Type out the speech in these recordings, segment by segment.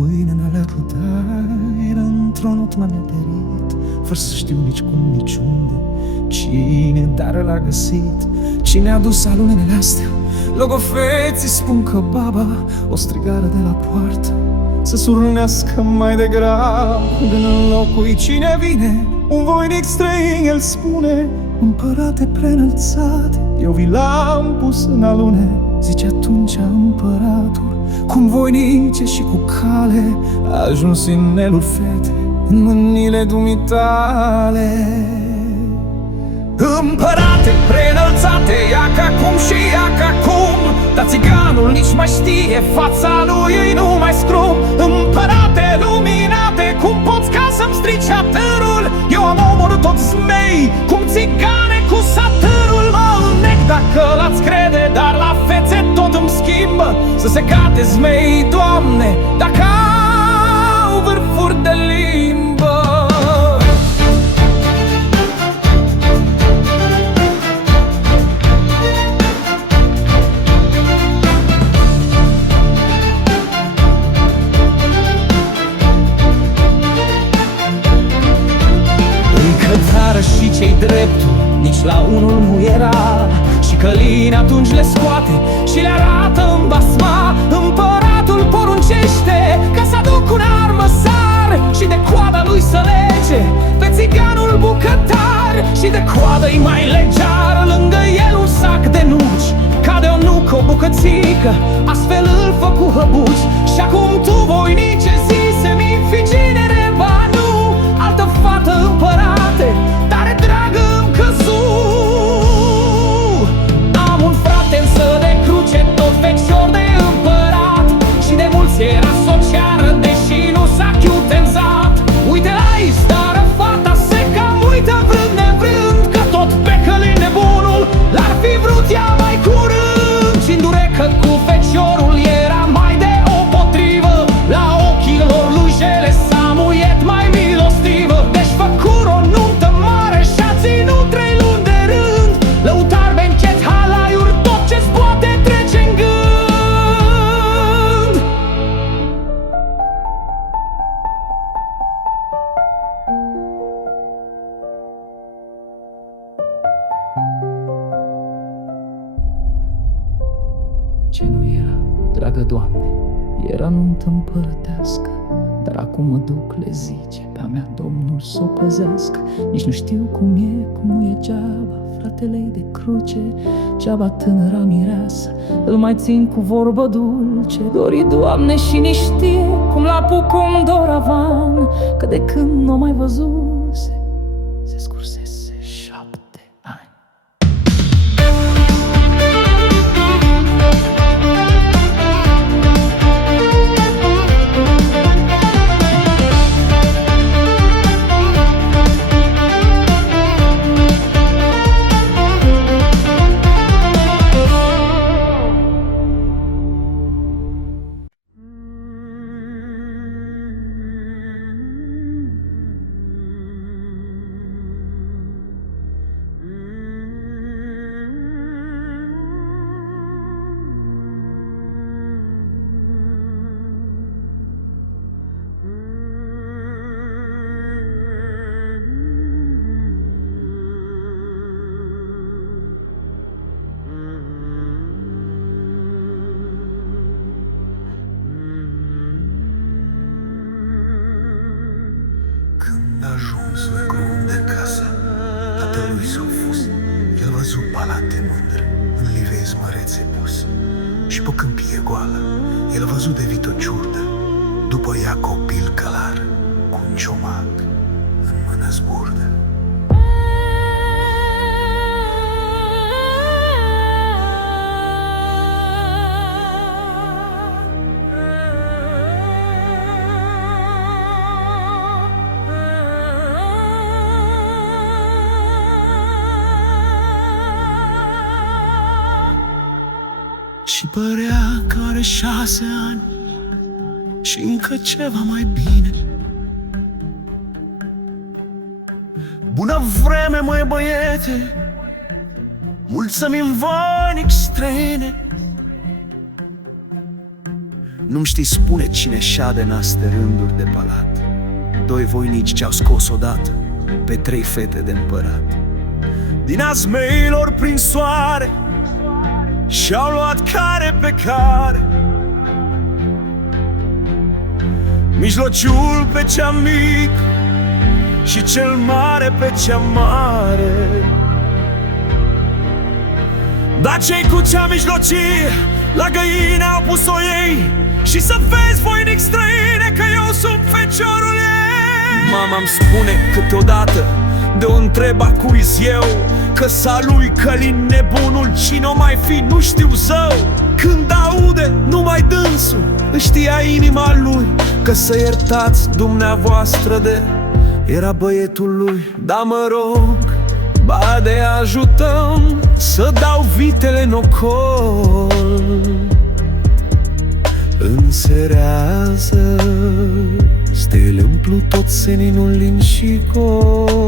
uine n-alea putere într-o not m-am pierit, fără să știu nici cum, nici unde. Cine dar l-a găsit? Cine a dus alunele astea? Logofeții spun că baba o strigară de la poartă să surnească mai degrabă când înlocui cine vine. Un voinic străin, el spune: împărate preînălțate, eu vi l-am pus în alune. Zice atunci împăratul, cum voinice și cu cale a ajuns inelul fete în mâinile dumitale. Împărate preînălțate, ia ca cum și ia ca cum, dar țiganul nici mai știe, fața lui ei nu mai scrum. Împărate luminate, cum poți ca să-mi strici atârul? Eu am omorât toți zmei, cum țigane cu satârul. Mă înnec dacă l-ați crede, dar la fețe tot îmi schimbă. Să se cate zmei, Doamne, dacă au vârfuri de limbă. Și cei dreptul nici la unul nu era, și Călin atunci le scoate și le arată în basma. Împăratul poruncește ca să aduc un armă sar și de coada lui să lege pe țiganul bucătar. Și de coadă-i mai legear lângă el un sac de nuci, ca de o nucă o bucățică, astfel îl făcu hăbuci. Și acum tu, voinice, zise-mi fi ginere, ba nu, altă fată, împărate, tare dragă îmi căzu. Am un frate însă de cruce, tot fecior de împărat, și de mulți era sociară, deși nu s-a chiutenzat. Uite aici, stară fata, se cam uită vrând nevrând, că tot pe Călin nebunul l-ar fi vrut ea mai curând. Și îndurecă cu feciorul era mai de o potrivă, la ochii lor lui jele s-a muiet mai milostivă. Deci făcură o nuntă mare și-a ținut 3 luni de rând, lăutar, bencet, halaiuri, tot ce-ți poate trece în gând. Ce nu era, dragă Doamne, era nuntă împărătească, dar acum mă duc, le zice, pe-a mea Domnul s-o păzească. Nici nu știu cum e, cum nu e geaba fratele-i de cruce, geaba tânăra mireasă, îl mai țin cu vorbă dulce. Dori, Doamne, și nici știe cum l-apuc-un doravan, că de când n-o mai văzuse, se scursese 7 ani. Când a ajuns lăcrum de casă, tatălui s-a fus. El văzut palate mândre, în livezi mărețe pus, și pe câmpie goală, el văzut de vit o ciurdă, după ea copil călar, cu un ciomac în mână zburdă. Și părea că are 6 ani și încă ceva mai bine. Bună vreme, măi băiete, mulțumim voinic străine. Nu-mi știi spune cine șade în aste rânduri de palat. Doi voinici ce-au scos odată pe 3 fete de împărat din azmeilor prin soare și-au luat care pe care, mijlociul pe cea mică și cel mare pe cea mare. Dar cei cu cea mijlocie la găină au pus-o ei, și să vezi, voinic străine, că eu sunt feciorul ei. Mama-mi spune câteodată, de-o întreb acuiz eu, că s-a lui Călin nebunul, cine o mai fi, nu știu zău. Când aude numai dânsul, își știa inima lui, că să iertați dumneavoastră de era băietul lui. Da, mă rog, ba de ajutăm să dau vitele în ocol. Înserează stele, umplu tot seninul lin și gol.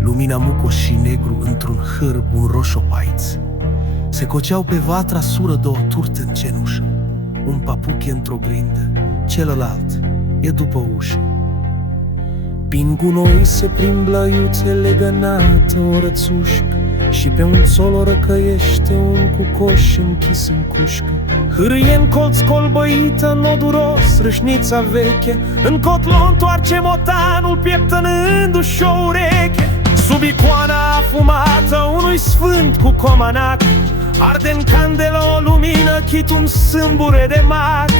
Lumina muco și negru într-un hârb, un roșopaiț. Se coceau pe vatra sură 2 turte în cenușă. Un papuc e într-o grindă, celălalt e după ușă. Prin gunoi se plimblă iuțe legănată o rățușcă, și pe un țol o răcăiește un cucoș închis în cușcă. Hârâie în colț colbăită, noduros, râșnița veche, în cotlon întoarce motanul, pieptănându-și o ureche. Sub icoana afumată unui sfânt cu comanac, arde în candelă o lumină, chit un sâmbure de mac.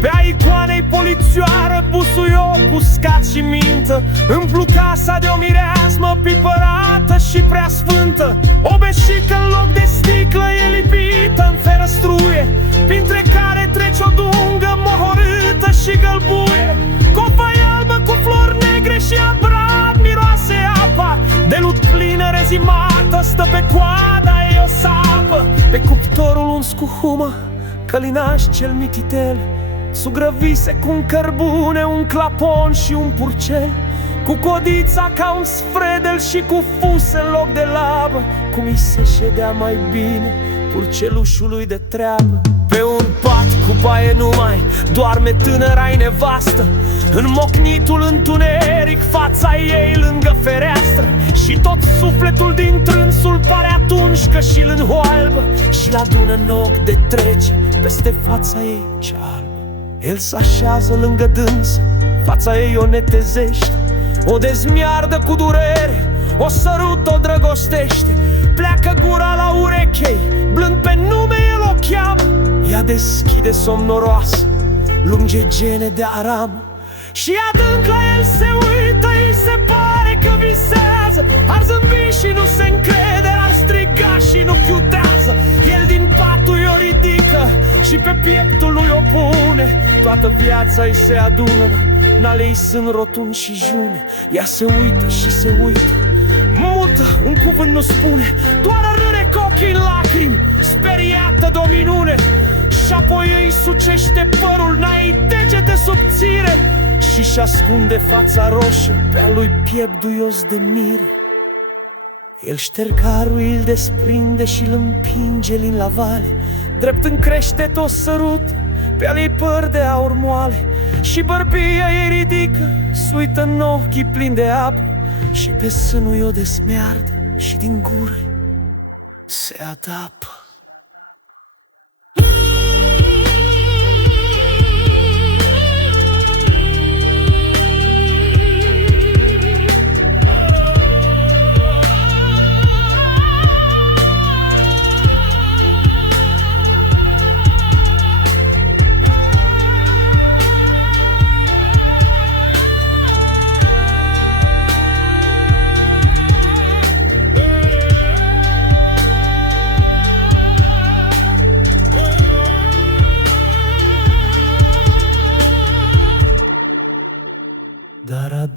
Pe a icoanei polițioară busuioc uscat și mintă, împlu casa de o mireasmă pipărată și prea sfântă. O beșică în loc de sticlă e lipită în ferăstruie, printre care trece o dungă mohorâtă și gălbuie. Cofaie albă cu flori negre și abrat miroase apa, de lut plină rezimată stă pe coada ei o sapă. Pe cuptorul uns cu humă, călinaș cel mititel, sugrăvise cu un cărbune, un clapon și un purcel, cu codița ca un sfredel și cu fuse în loc de labă, cum îi se ședea mai bine purcelușului de treabă. Pe un pat cu baie numai doarme tânăra-i nevastă, în mocnitul întuneric fața ei lângă fereastră, și tot sufletul din trânsul pare atunci că și-l înhoalbă, și-l adună în ochi de trece peste fața ei cea albă. El s-așează lângă dânsă, fața ei o netezește, o dezmiardă cu durere, o sărută, o drăgostește. Pleacă gura la urechei, blând pe nume el o cheamă. Ea deschide somnoroasă lunge gene de aram, și adânc la el se uită, îi se pare că visează. Ar zâmbi și nu se încrede, ar striga și nu chiutează. El din patul i-o ridică și pe pieptul lui o pune. Toată viața îi se adună, n-ale-i sunt rotund și june. Ea se uită și se uită, mută, un cuvânt nu spune, doar râde cu ochii în lacrimi, speriată de o minune. Și apoi îi sucește părul, n-ai degete subțire, și-și ascunde fața roșie pe-a lui piept duios de mire. El ștergarul îl desprinde și-l împinge lin la vale, drept în creștet o sărut pe-a ei păr de aur moale. Și bărbia ei ridică, s-uită în ochii plini de apă, și pe sânul i-o desmeardă și din gură se adapă.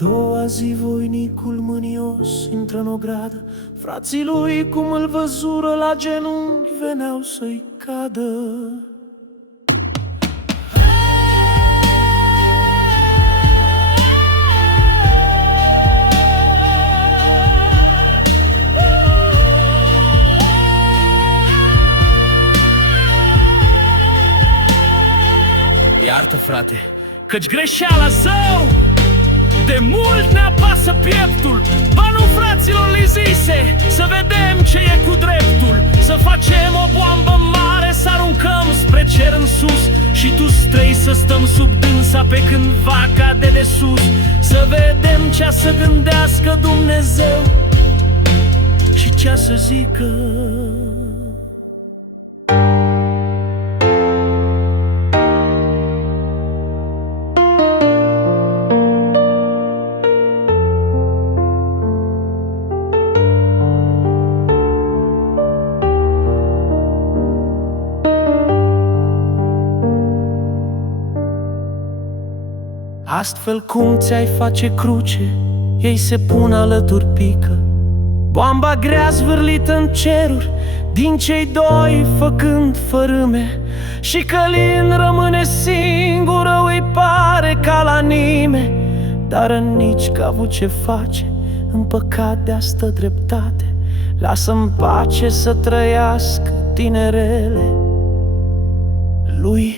doua zi voinicul mânios intră în ogradă, frații lui cum îl văzură la genunchi veneau să-i cadă. Iartă, frate, căci greșeala zău de mult ne apasă pieptul. Ba nu, fraților, li zise să vedem ce e cu dreptul, să facem o boambă mare, să aruncăm spre cer în sus și tu străi să stăm sub dânsa pe când vaca de sus, să vedem ce-a să gândească Dumnezeu și ce-a să zică. Astfel cum ți-ai face cruce, ei se pun alături pică, boamba grea zvârlită în ceruri, din cei doi făcând fărâme. Și Călin rămâne singură, îi pare ca la nimeni, dar în nici că avut ce face, în păcat de-a stă dreptate. Lasă-mi pace să trăiască tinerele lui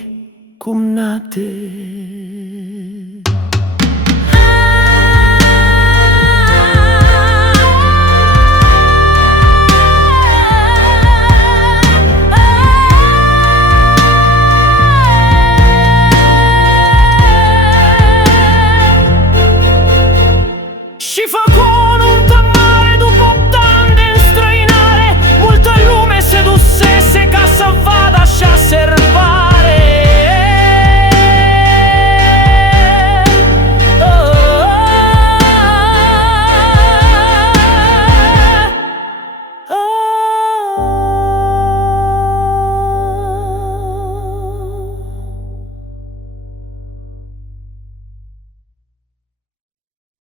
cumnate.